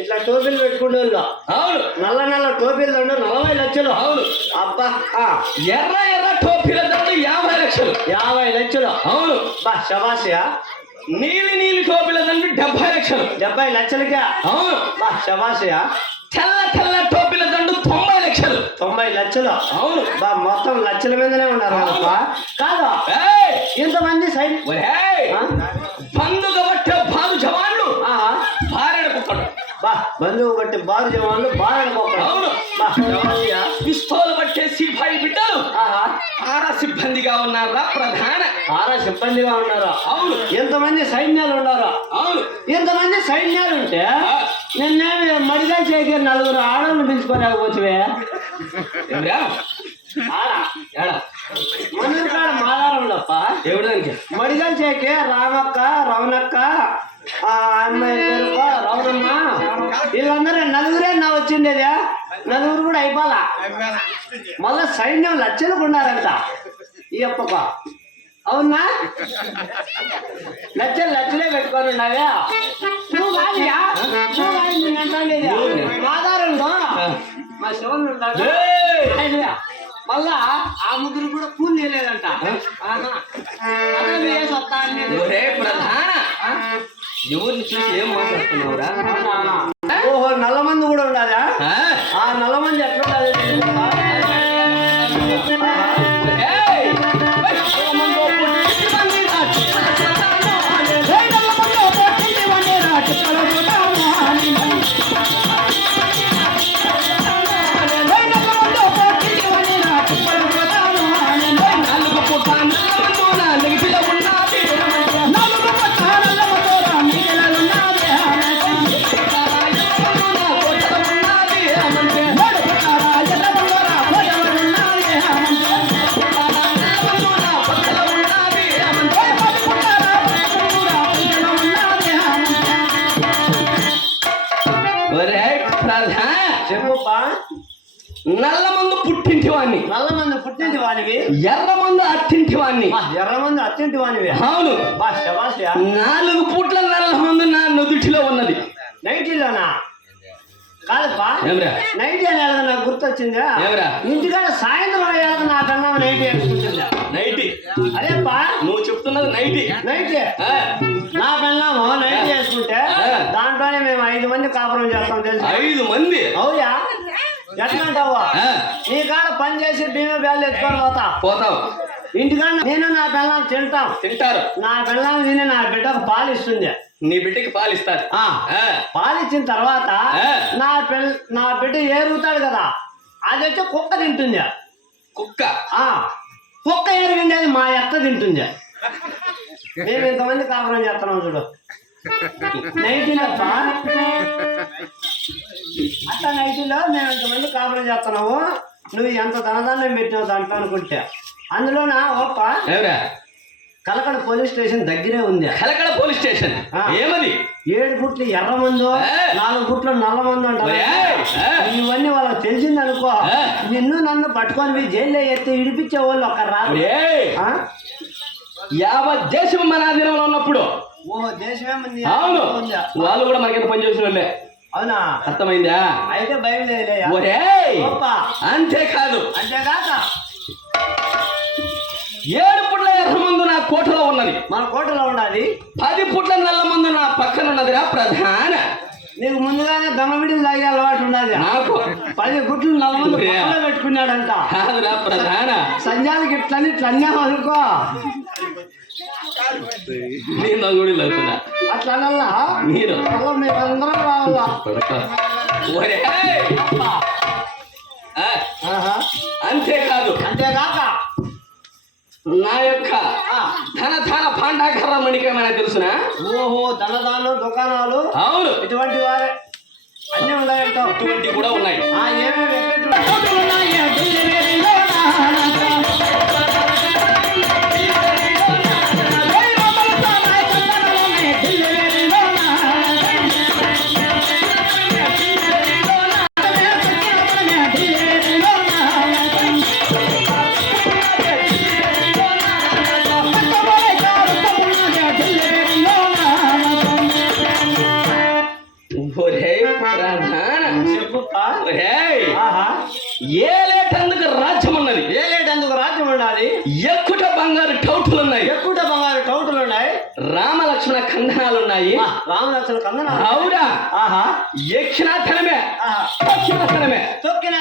ఇట్లా టోపీలు పెట్టుకుంటే అవును నల్ల నల్ల టోపీలు దండు 40 లక్షలు. అవును అబ్బా ఎర్ర ఎర్ర టోపీల దండు 50 లక్షలు. 50 లక్షలు. అవును బా శబాషియా. నీలి నీలి టోపీల దండు 70 లక్షలు. 70 లక్షలకే. అవును బా శబాషియా. తెల్ల తెల్ల టోపీల దండు 90 లక్షలు. 90 లక్షలు. అవును బా మొత్తం లక్షల మీదనే ఉన్నారు కాదు. ఇంతమంది సైడ్ పండుగ బట్టే బారు జవాన్లు భార్యను కుక్కడు. బా బంధువు బట్టి బారు జవాన్లు భార్యను కుక్కడు. అవును పిస్తోలు బట్టే సిపాయి బిడ్డలు ఆరా సిబ్బందిగా ఉన్నారా ప్రధాన. ఆరా సిబ్బందిగా ఉన్నారా. అవును ఎంతమంది సైన్యాలు ఉన్నారా. అవును ఎంతమంది సైన్యాలు ఉంటే నిన్నేమి మడిగా చేకి 4 ఆడవాళ్ళు పిలుచుకోలేకపోతే మనూరు కాడ మాదారంలోప్ప ఎవడానికి మడిగా చేకి రామక్క రవణక్క అమ్మాయి పేరు రవణమ్మ వీళ్ళందరూ 4 నా వచ్చిండేదా. 4 కూడా అయిపోలా. మళ్ళా సైన్యం లక్షలకు ఉన్నారంట ఈ అప్పక. అవునా లక్షలే పెట్టుకొని ఉన్నావే. నువ్వు కాదుయా మాదారంలో మా శివన్ ఉన్నాడు. మళ్ళా ఆ ముగ్గురు కూడా పూలు చేయలేదంట. వేసి వస్తా ప్రధాన ఎవరిని చూసి ఏం మాట్లాడుతున్నావురా. ఓహో 4 మంది కూడా ఉండాలా. ఆ 4 మంది ఎట్లా నల్ల మందు పుట్టింటి వాణ్ణి. నల్ల మంది పుట్టింటి వానివి. ఎర్ర మందు అట్టింటి వాణ్ణి. ఎర్ర మంది అత్తింటి వానివి. అవును 4 పూట్ల నల్ల మందు నా నుదుటిలో ఉన్నది. నైటీలోనా కాదప్పా. నైటీ అనేది నాకు గుర్తొచ్చిందా. ఇంటికాడ సాయంత్రం అయ్యాక నా కన్నా నైటీ వేసుకుంటుందా. నైటీ అదేప్పా నువ్వు చెప్తున్నది నైటీ. నైటీ నా పెళ్ళాము నైటీ వేసుకుంటే దాంట్లోనే మేము 5 మంది కాపురం చేస్తాం తెలుసు. 5 మంది? అవుయా ఎట్లంటావు. నీ కాడ పని చేసి బీమా బ్యాలు ఎత్తుకొని పోతావు. ఇంటికాడ నేను నా పిల్లలు తింటారు. నా పిల్లలు తిని నా బిడ్డకు పాలు ఇస్తుంది. నీ బిడ్డకి పాలు ఇస్తారు. పాలు ఇచ్చిన తర్వాత నా బిడ్డ ఏరుగుతాడు కదా అది వచ్చి కుక్క తింటుంది. కుక్క ఏరిగింది అది మా ఎత్త తింటుంది. మేము ఇంతమంది కాపురం చేస్తున్నాం చూడు. నైటీలో అట్లా నైటీలో మేము ఇంతమంది కాపురం చేస్తున్నాము. నువ్వు ఎంత ధనదాన్నం పెట్టినావు దాంట్లో అనుకుంటే అందులోనా ఓప్ప కలకడ పోలీస్ స్టేషన్ దగ్గరే ఉంది. కలకడ పోలీస్ స్టేషన్ ఏమది? 7 ఫుట్లు ఎర్ర మందు 4 ఫుట్లు నల్ల మందు అంటారు. ఇవన్నీ వాళ్ళకి తెలిసింది అనుకో. నన్ను పట్టుకొని జైల్లో ఎత్తి ఇడిపించే వాళ్ళు ఒక రాదు. యావత్ దేశం మన ఆధీనంలో ఉన్నప్పుడు దేశమే ఉంది. అవును వాళ్ళు కూడా మనకి పని చేసిన వాళ్ళే. అవునా అర్థమైందా? అయితే భయం లేదు. అంతేకాదు 7 పుట్ల ఎర్ర మందు నా కోటలో ఉన్నది. మన కోటలో ఉన్నది. 10 పుట్ల నల్ల మందు నా పక్కన ఉన్నదిరా ప్రధాన. నీకు ముందుగానే గమవిడిలు తాగే అలవాటు ఉన్నది. నాకు 10 గుట్లు నల్ల మందు పెట్టుకున్నాడంట. కాదురా ప్రధాన. సంజాలకి ఇట్లన్నీ అనుకో. నేను నంగుడిలో అవుతున్నా అట్లా అనల్లా. మీరు మేమందరం రావాలా. అంతేకాక నా యొక్క ధన భాండాగారం మణికేమైనా తెలుసునా? ఓహో ధనదానం దుకాణాలు. అవును ఇటువంటి వారే అన్నీ ఉన్నాయంటావు. అటువంటి కూడా ఉన్నాయి. ఏమేమి ఎక్కడెక్కడ ఒరేయ్ ప్రధాన చెప్పుపా. ఒరేయ్ ఆహా. ఏలేటందుకు రాజ్యం ఉన్నది. ఏలేటందుకు రాజ్యం ఉన్నది. ఎక్కుట బంగారు టౌటులు ఉన్నాయి. ఎక్కువ బంగారు టౌటులు ఉన్నాయి. రామ లక్ష్మణ కందనాలు ఉన్నాయి. రామలక్ష్మణ కందన. అవురా ఆహా. ఎక్కిన ధనమే ఆహా. తొక్కిన ధనమే. తొక్కిన